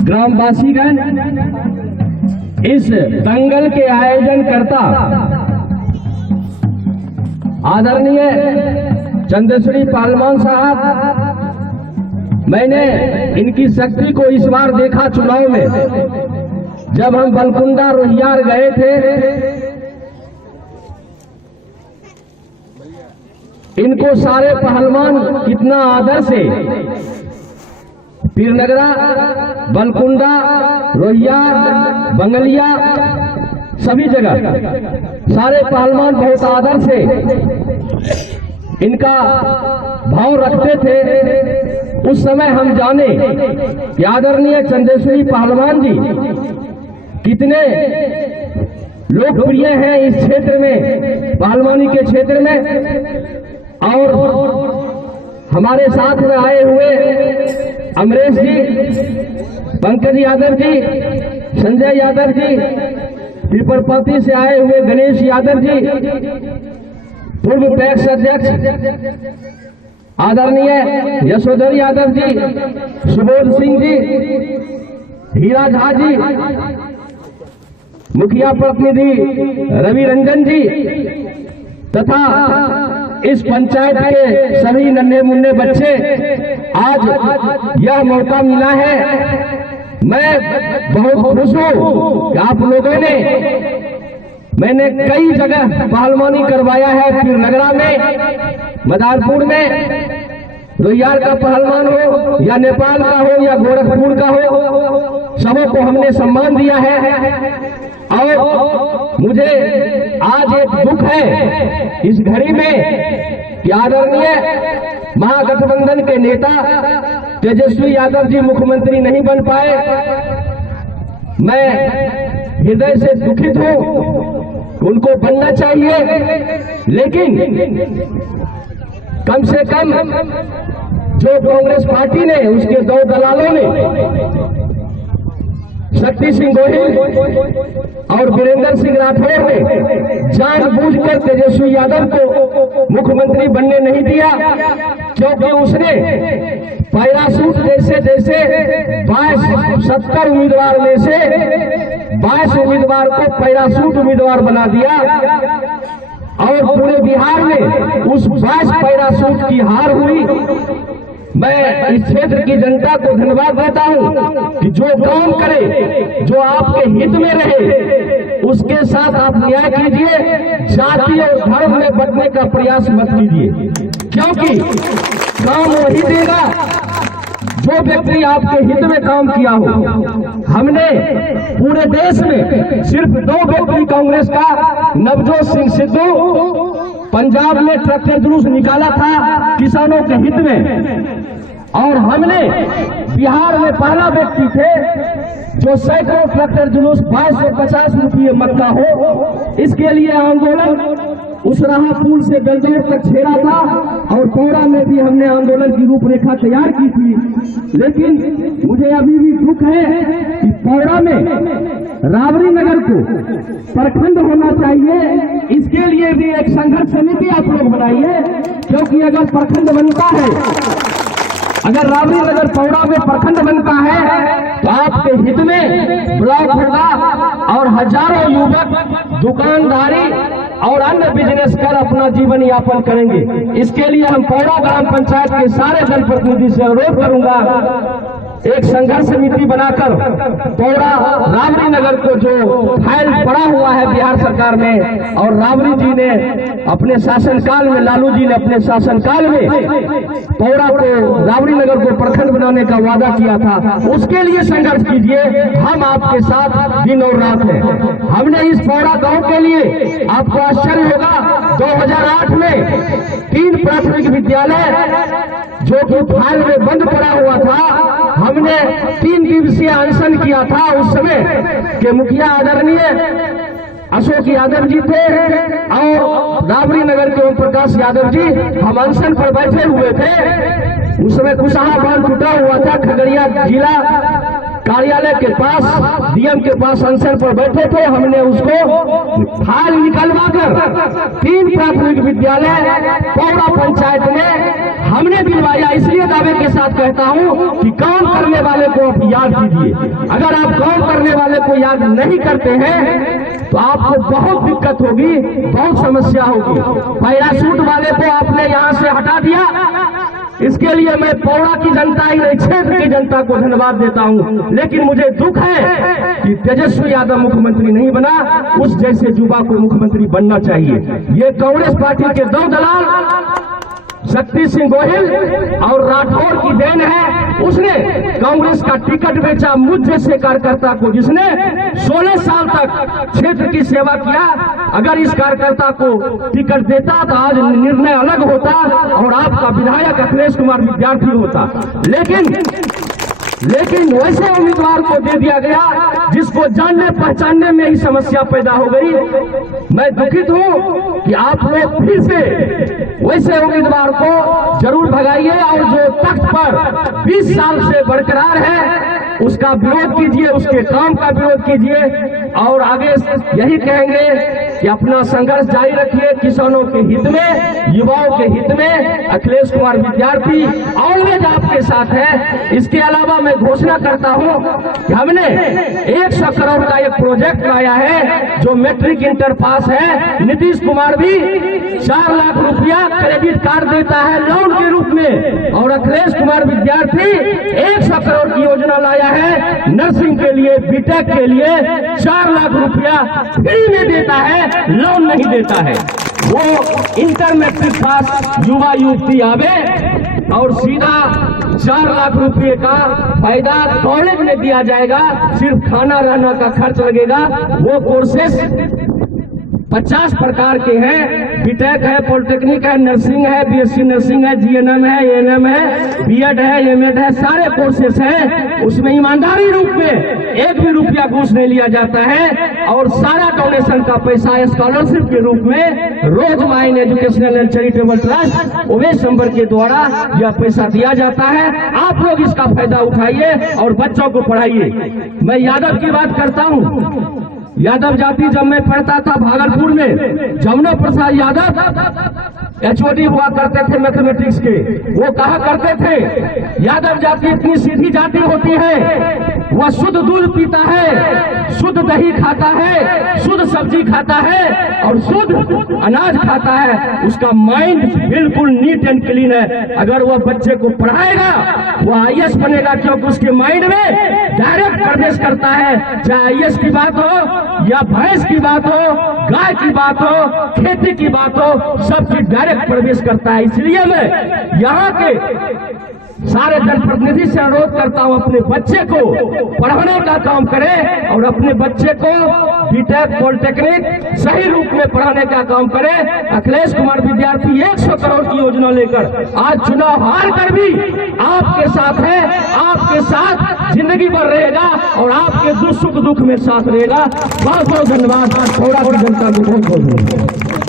ग्रामवासीगण, इस दंगल के आयोजन करता आदरणीय चंदेश्वरी पालमान साहब, मैंने इनकी शक्ति को इस बार देखा चुनाव में। जब हम बलकुंडा रोहियार गए थे, इनको सारे पहलवान कितना आदर से पीरनगरा, बलकुंडा, रोहियार, बंगलिया, सभी जगह सारे पहलवान बहुत आदर से इनका भाव रखते थे। उस समय हम जाने कि आदरणीय चंदेश्वरी पहलवान जी कितने लोकप्रिय हैं इस क्षेत्र में, पहलवानी के क्षेत्र में। और हमारे साथ में आए हुए अमरेश जी, पंकज यादव जी, संजय यादव जी, पीपरपति से आए हुए गणेश यादव जी, पूर्व पैक्स अध्यक्ष आदरणीय यशोधर यादव जी, सुबोध सिंह जी, हीरा झा जी, मुखिया प्रतिनिधि रवि रंजन जी तथा इस पंचायत के सभी नन्हे मुन्ने बच्चे, आज यह मौका मिला है। मैं बहुत खुश हूँ कि आप लोगों ने, मैंने कई जगह पहलवानी करवाया है, पीरनगरा में, मदारपुर में, रोहियार का पहलवान हो या नेपाल का हो या गोरखपुर का हो, सबों को हमने सम्मान दिया है। और मुझे आज एक दुख है इस घड़ी में कि आदरणीय महागठबंधन के नेता तेजस्वी यादव जी मुख्यमंत्री नहीं बन पाए। मैं हृदय से दुखित हूं, उनको बनना चाहिए, लेकिन कम से कम जो कांग्रेस पार्टी ने, उसके दो दलालों ने, शक्ति सिंह गोहिल और वीरेंद्र सिंह राठौर ने जानबूझकर तेजस्वी यादव को मुख्यमंत्री बनने नहीं दिया, क्योंकि उसने पैरासूट जैसे 70 उम्मीदवार में से 22 उम्मीदवार को पैरासूट उम्मीदवार बना दिया और पूरे बिहार में उस 22 पैरासूट की हार हुई। मैं इस क्षेत्र की जनता को धन्यवाद देता हूं कि जो काम करे, जो आपके हित में रहे, उसके साथ आप न्याय कीजिए। जाति और धर्म में बंटने का प्रयास मत कीजिए, क्योंकि काम वही देगा जो व्यक्ति आपके हित में काम किया हो। हमने पूरे देश में सिर्फ 2 व्यक्ति कांग्रेस का, नवजोत सिंह सिद्धू पंजाब में ट्रैक्टर जुलूस निकाला था किसानों के हित में, और हमने बिहार में पहला व्यक्ति थे जो सैकड़ों ट्रैक्टर जुलूस 2250 रुपये मक्का हो, इसके लिए आंदोलन उसराहा पुल से बेलदौर तक छेड़ा था, और पौड़ा में भी हमने आंदोलन की रूपरेखा तैयार की थी। लेकिन मुझे अभी भी दुख है कि पौड़ा में राबड़ी नगर को प्रखंड होना चाहिए। इसके लिए भी एक संघर्ष समिति आप लोग बनाइए, क्योंकि अगर प्रखंड बनता है, अगर राबड़ी नगर पौड़ा में प्रखंड बनता है, तो आपके हित में ब्लॉक होगा और हजारों युवक दुकानदारी और अन्य बिजनेस कर अपना जीवन यापन करेंगे। इसके लिए हम पौड़ा ग्राम पंचायत के सारे जनप्रतिनिधि से अनुरोध करूंगा, एक संघर्ष समिति बनाकर पौड़ा राबड़ी नगर को, जो फाइल पड़ा हुआ है बिहार सरकार में, और राबड़ी जी ने अपने शासनकाल में, लालू जी ने अपने शासनकाल में पौड़ा को, राबड़ी नगर को प्रखंड बनाने का वादा किया था, उसके लिए संघर्ष कीजिए। हम आपके साथ दिन और रात हैं। हमने इस पौड़ा गांव के लिए, आपको आश्चर्य होगा, 2008 में 3 प्राथमिक विद्यालय जो कि फाइल में बंद पड़ा हुआ था, हमने 3 दिवसीय अनशन किया था। उस समय के मुखिया आदरणीय अशोक यादव जी थे और राबड़ी नगर के ओम प्रकाश यादव जी, हम अनशन पर बैठे हुए थे। उस समय कुशहा बांध टूटा हुआ था, खगड़िया जिला कार्यालय के पास, डीएम के पास अनशन पर बैठे थे। हमने उसको फाइल निकलवा कर 3 प्राथमिक विद्यालय पौड़ा पंचायत में हमने दिलवाया। इसलिए दावे के साथ कहता हूं कि काम करने वाले को याद कीजिए। अगर आप काम करने वाले को याद नहीं करते हैं तो आपको बहुत दिक्कत होगी, बहुत समस्या होगी। पैराशूट वाले को आपने यहाँ से हटा दिया, इसके लिए मैं पौड़ा की जनता ही नहीं क्षेत्र की जनता को धन्यवाद देता हूँ। लेकिन मुझे दुख है कि तेजस्वी यादव मुख्यमंत्री नहीं बना, उस जैसे युवा को मुख्यमंत्री बनना चाहिए। ये कांग्रेस पार्टी के दो दलाल शक्ति सिंह गोहिल और राठौर की देन है। उसने कांग्रेस का टिकट बेचा मुझ जैसे कार्यकर्ता को, जिसने 16 साल तक क्षेत्र की सेवा किया। अगर इस कार्यकर्ता को टिकट देता तो आज निर्णय अलग होता और आपका विधायक अखिलेश कुमार विद्यार्थी होता। लेकिन वैसे उम्मीदवार को दे दिया गया जिसको जानने पहचानने में ही समस्या पैदा हो गई। मैं दुखित हूं कि आप लोग फिर से वैसे उम्मीदवार को जरूर भगाइए और जो तख्त पर 20 साल से बरकरार है उसका विरोध कीजिए, उसके काम का विरोध कीजिए और आगे यही कहेंगे कि अपना संघर्ष जारी रखिए किसानों के हित में, युवाओं के हित में। अखिलेश कुमार विद्यार्थी ऑलवेज आपके साथ है। इसके अलावा मैं घोषणा करता हूं कि हमने 100 करोड़ का एक प्रोजेक्ट लाया है जो मैट्रिक इंटर पास है। नीतीश कुमार भी 4 लाख रुपया क्रेडिट कार्ड देता है लोन के रूप में और अखिलेश कुमार विद्यार्थी 100 करोड़ की योजना लाया है नर्सिंग के लिए, बीटेक के लिए 4 लाख रुपया फ्री में देता है, लोन नहीं देता है। वो इंटर मैट्रिक पास युवा युवती आवे और सीधा 4 लाख रुपए का फायदा कॉलेज में दिया जाएगा, सिर्फ खाना रहना का खर्च लगेगा। वो कोर्सेस 50 प्रकार के हैं, बीटेक है, पॉलिटेक्निक है, नर्सिंग है, बीएससी नर्सिंग है, जीएनएम है, एएनएम है, बीएड है, एमएड है, सारे कोर्सेस हैं। उसमें ईमानदारी रूप में 1 भी रुपया घूस नहीं लिया जाता है और सारा डोनेशन का पैसा स्कॉलरशिप के रूप में Rose mine educational and charitable trust Umesh number के द्वारा यह पैसा दिया जाता है। आप लोग इसका फायदा उठाइए और बच्चों को पढ़ाइए। मैं यादव की बात करता हूँ। यादव जाति जब मैं पढ़ता था भागलपुर में, जमुना प्रसाद यादव एचओडी हुआ करते थे मैथमेटिक्स के। वो कहा करते थे यादव जाति इतनी सीधी जाति होती है, वह शुद्ध दूध पीता है, शुद्ध दही खाता है, शुद्ध सब्जी खाता है और शुद्ध अनाज खाता है। उसका माइंड बिल्कुल नीट एंड क्लीन है। अगर वह बच्चे को पढ़ाएगा वह आईएएस बनेगा, क्योंकि उसके माइंड में डायरेक्ट प्रवेश करता है। चाहे आईएएस की बात हो या भैंस की बात हो, गाय की बात हो, खेती की बात हो, सब चीज डायरेक्ट प्रवेश करता है। इसलिए मैं यहाँ के सारे जनप्रतिनिधि से अनुरोध करता हूँ अपने बच्चे को पढ़ाने का काम करें और अपने बच्चे को बीटेक पॉलिटेक्निक सही रूप में पढ़ाने का काम करें। अखिलेश कुमार विद्यार्थी 100 करोड़ की योजना लेकर आज चुनाव हार कर भी आपके साथ है, आपके साथ जिंदगी भर रहेगा और आपके सुख दुख में साथ रहेगा। बहुत बहुत धन्यवाद। थोड़ा सी जनता को बहुत बहुत